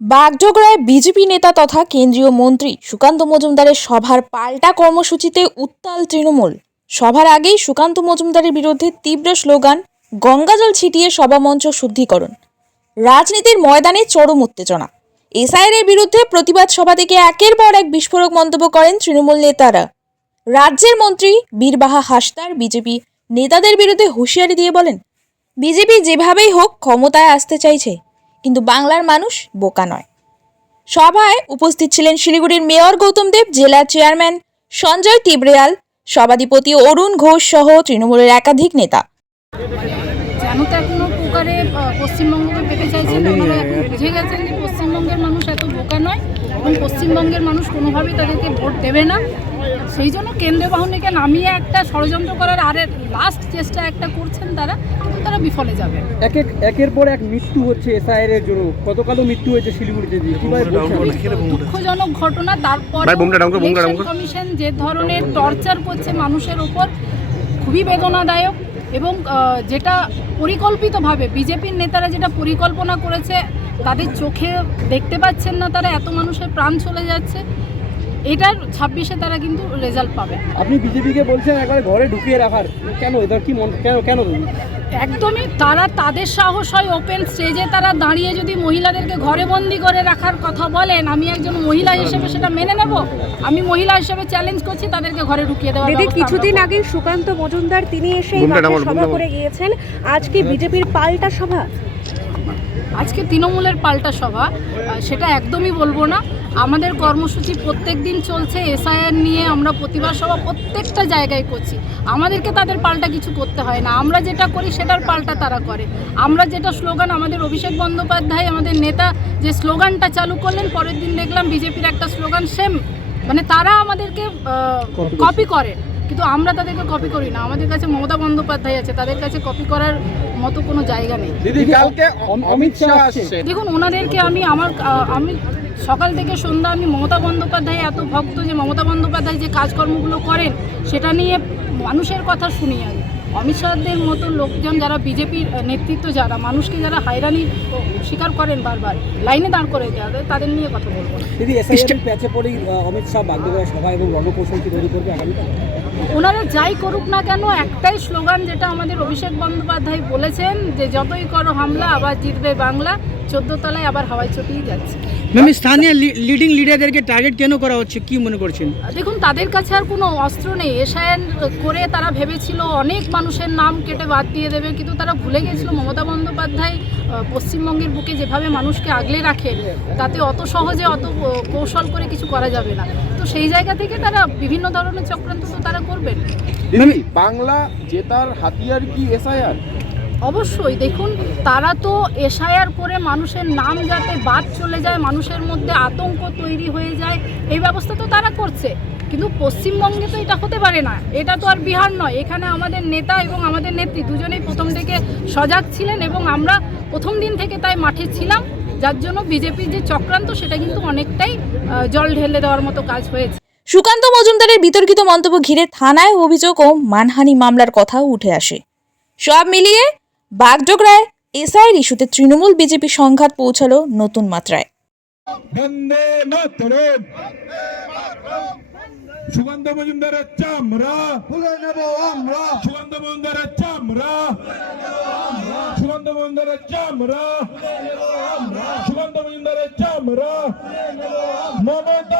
বাগডোগরায় BJP নেতা তথা কেন্দ্রীয় মন্ত্রী সুকান্ত মজুমদারের সভার পাল্টা কর্মসূচিতে উত্তাল তৃণমূল। সভার আগেই সুকান্ত মজুমদারের বিরুদ্ধে তীব্র স্লোগান গঙ্গাজল ছিটিয়ে সভামঞ্চ শুদ্ধিকরণ। রাজনীতির ময়দানে চরম উত্তেজনা। এসআইয়ের বিরুদ্ধে প্রতিবাদ সভা থেকে একের পর এক বিস্ফোরক মন্তব্য করেন তৃণমূল নেতারা। রাজ্যের মন্ত্রী বীরবাহা হাসদার বিজেপি নেতাদের বিরুদ্ধে হুঁশিয়ারি দিয়ে বলেন, বিজেপি যেভাবেই হোক ক্ষমতায় আসতে চাইছে কিন্তু বাংলার মানুষ বোকা নয়। সভায় উপস্থিত ছিলেন শিলিগুড়ির মেয়র গৌতম দেব জেলা চেয়ারম্যান সঞ্জয় টিবরিয়াল সভাধিপতি অরুণ ঘোষ সহ তৃণমূলের একাধিক নেতা। যেন তো এখনও প্রকারে পশ্চিমবঙ্গকে পেতে চাইছেন বুঝে গেছেন যে পশ্চিমবঙ্গের মানুষ নয় এবং পশ্চিমবঙ্গের মানুষ কোনোভাবেই তাদেরকে ভোট দেবে না। সেই জন্য কেন্দ্রীয় বাহিনীকে নামিয়ে একটা ষড়যন্ত্র করার আরে লাস্ট চেষ্টা একটা করছেন তারা কিন্তু তারা বিফলে যাবে। এক এক একের পর এক মৃত্যু হচ্ছে এসআইআর এর জন্য। গতকালও মৃত্যু হয়েছে শিলিগুড়িতে দুঃখজনক ঘটনা তারপর। কমিশন যে ধরনের টর্চার করছে মানুষের ওপর খুবই বেদনাদায়ক। এবং যেটা পরিকল্পিতভাবে বিজেপির নেতারা যেটা পরিকল্পনা করেছে তাদের চোখে দেখতে পাচ্ছেন না তারা এত মানুষের প্রাণ চলে যাচ্ছে। এটার ছাব্বিশে তারা কিন্তু রেজাল্ট পাবে। আপনি বিজেপিকে বলছেন একবার ঘরে ঢুকিয়ে রাখার। কেন? এদের কি মন কেন কেন একদমই তারা তাদের সাহস হয় ওপেন স্টেজে তারা দাঁড়িয়ে যদি মহিলাদেরকে ঘরে বন্দি করে রাখার কথা বলেন আমি একজন মহিলা হিসেবে সেটা মেনে নেব? আমি মহিলা হিসেবে চ্যালেঞ্জ করছি তাদেরকে ঘরে ঢুকিয়ে দেওয়ার দিদি কিছুদিন। আগে সুকান্ত মজুমদার তিনি এসে সভা করে গিয়েছেন। আজকে বিজেপির পাল্টা সভা? আজকে তৃণমূলের পাল্টা সভা সেটা একদমই বলব না। আমাদের কর্মসূচি প্রত্যেক দিন চলছে এসআইআর নিয়ে আমরা প্রতিবাদ সভা প্রত্যেকটা জায়গায় করছি। আমাদেরকে তাদের পাল্টা কিছু করতে হয় না। আমরা যেটা করি সেটার পাল্টা তারা করে। আমরা যেটা স্লোগান আমাদের অভিষেক বন্দ্যোপাধ্যায় আমাদের নেতা যে স্লোগানটা চালু করলেন পরের দিন দেখলাম বিজেপির একটা স্লোগান সেম। মানে তারা আমাদেরকে কপি করে কিন্তু আমরা তাদেরকে কপি করি না। আমাদের কাছে মমতা বন্দ্যোপাধ্যায় আছে তাদের কাছে কপি করার মতো কোনো জায়গা নেই। দিদি কালকে অমিত শাহ আসছে। দেখুন ওনাদেরকে আমি আমার আমি সকাল থেকে সন্ধ্যা আমি মমতা বন্দ্যোপাধ্যায় এত ভক্ত যে মমতা বন্দ্যোপাধ্যায় যে কাজকর্মগুলো করেন সেটা নিয়ে মানুষের কথা শুনি আমি। অমিত শাহদের মতো লোকজন যারা বিজেপির নেতৃত্ব যারা মানুষকে যারা হয়রানির স্বীকার করেন বারবার লাইনে দাঁড় করে দেওয়া তাদের নিয়ে কথা বলব। দিদি প্যাচে পড়েই অমিত শাহ বাগডোগরা সভা এবং রণকৌশল কি তৈরি করবে আগামীকাল? ওনারা যাই করুক না কেন, একটাই স্লোগান যেটা আমাদের অভিষেক বন্দ্যোপাধ্যায় বলেছেন, যে যতই করো হামলা, আবার জিতবে বাংলা। চোদ্দ তলায় আবার হাওয়াই চটিয়ে যাচ্ছে। ম্যাম স্থানীয় লিডিং লিডারদেরকে টার্গেট কেন করা হচ্ছে? কি মনে করছেন? দেখুন তাদের কাছে আর কোনো অস্ত্র নেই। এশায়ন করে তারা ভেবেছিল অনেক মানুষের নাম কেটে বাদ দিয়ে দেবে কিন্তু তারা ভুলে গেছিল। মমতা বন্দ্যোপাধ্যায় পশ্চিমবঙ্গের বুকে যেভাবে মানুষকে আগলে রাখেন তাতে অত সহজে অত কৌশল করে কিছু করা যাবে না। তো সেই জায়গা থেকে তারা বিভিন্ন ধরনের চক্রান্ত তো তারা করবেন। বাংলা জেতার হাতিয়ার কি এসআইআর? অবশ্যই, দেখুন, তারা তো এসআইআর করে মানুষের নাম যাতে বাদ চলে যায়, মানুষের মধ্যে আতঙ্ক তৈরি হয়ে যায়, এই ব্যবস্থা তো তারা করছে। কিন্তু পশ্চিমবঙ্গে তো এটা হতে পারে না, এটা তো আর বিহার নয়। এখানে আমাদের নেতা এবং আমাদের নেত্রী দুজনেই প্রথম থেকে সজাগ ছিলেন এবং আমরা প্রথম দিন থেকে তাই মাঠে ছিলাম, যার জন্য বিজেপির যে চক্রান্ত, সেটা কিন্তু অনেকটাই জল ঢেলে দেওয়ার মতো কাজ হয়েছে। সুকান্ত মজুমদারের বিতর্কিত মন্তব্য ঘিরে থানায় অভিযোগ ও মানহানি মামলার কথাও উঠে আসে। সব মিলিয়ে বাগডোগরায় এসআইয়ের ইস্যুতে তৃণমূল বিজেপি সংঘাত পৌঁছালো নতুন মাত্রায়। সুগন্ধ মজুমদারের চামড়া। নেব আমরা। সুগন্ধ মজুমদারের চামড়া। সুগন্ধ মজুমদারের চামড়া। সুগন্ধ মজুমদারের চামড়া। মমতা